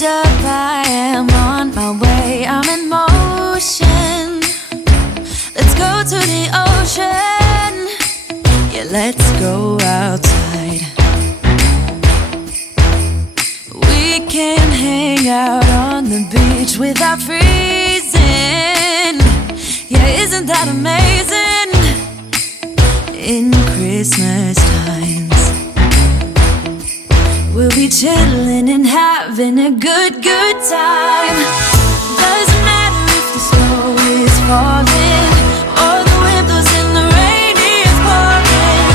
hold up, I am on my way, I'm in motion. Let's go to the ocean, yeah, let's go outside. We can hang out on the beach without freezing. Yeah, isn't that amazing? In Christmas times, we'll be chilling and having a good time. Doesn't matter if the snow is falling or the wind blows and the rain is pouring.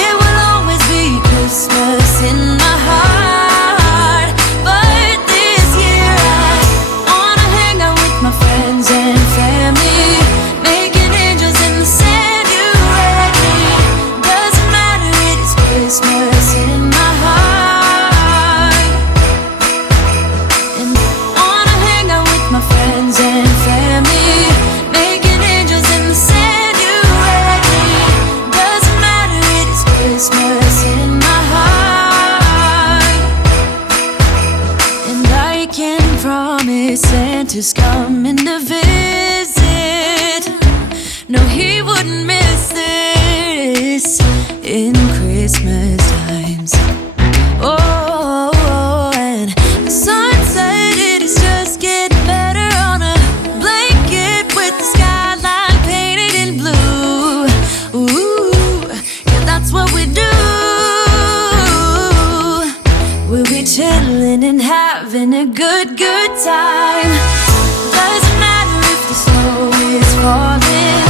It will always be Christmas in my heart. But this year I wanna hang out with my friends and family, making angels in the sand, you ready? Doesn't matter, it is Christmas in my heart. And wanna hang out with my friends and family, making angels in the sand, you ready? Doesn't matter, it is Christmas in my heart. And I can promise Santa's coming to visit. No, he wouldn't miss this in Christmas times. Oh, and the sunset, it is just getting better on a blanket with the skyline painted in blue. Ooh, yeah, that's what we do. We'll be chilling and having a good time. Doesn't matter if the snow is falling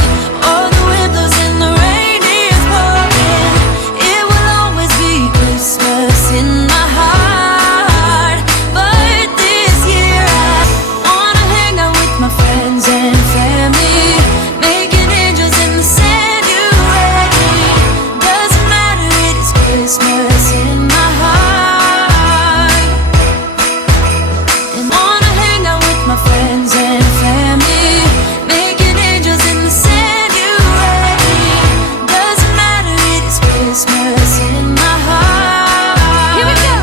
or the wind blows and the rain is pouring. It will always be Christmas in my heart. But this year I wanna hang out with my friends and family, making angels in the sand, you ready? Doesn't matter, it is Christmas in my heart. And wanna hang out with my friends and family, making angels in the sand, you ready? Doesn't matter, it is Christmas in my heart. Here we go.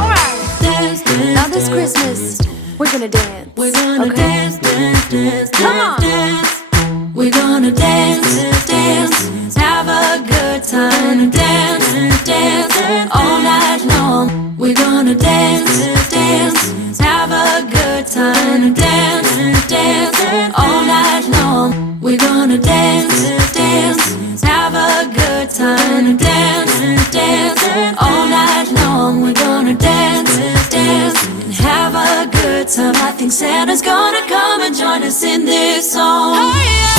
All right. Dance, dance, Now this Christmas, we're gonna dance. we're gonna dance, dance, dance, Come on. dance. We're gonna dance, dance, have a good time. Dance, dance, all night long. We're gonna dance, dance, have a good time. Dance, dance, all night long. We're gonna dance, dance, have a good time. Dance, dance, all night long. We're gonna dance, dance, and have a good time. I think Santa's gonna come and join us in this song. Oh, yeah.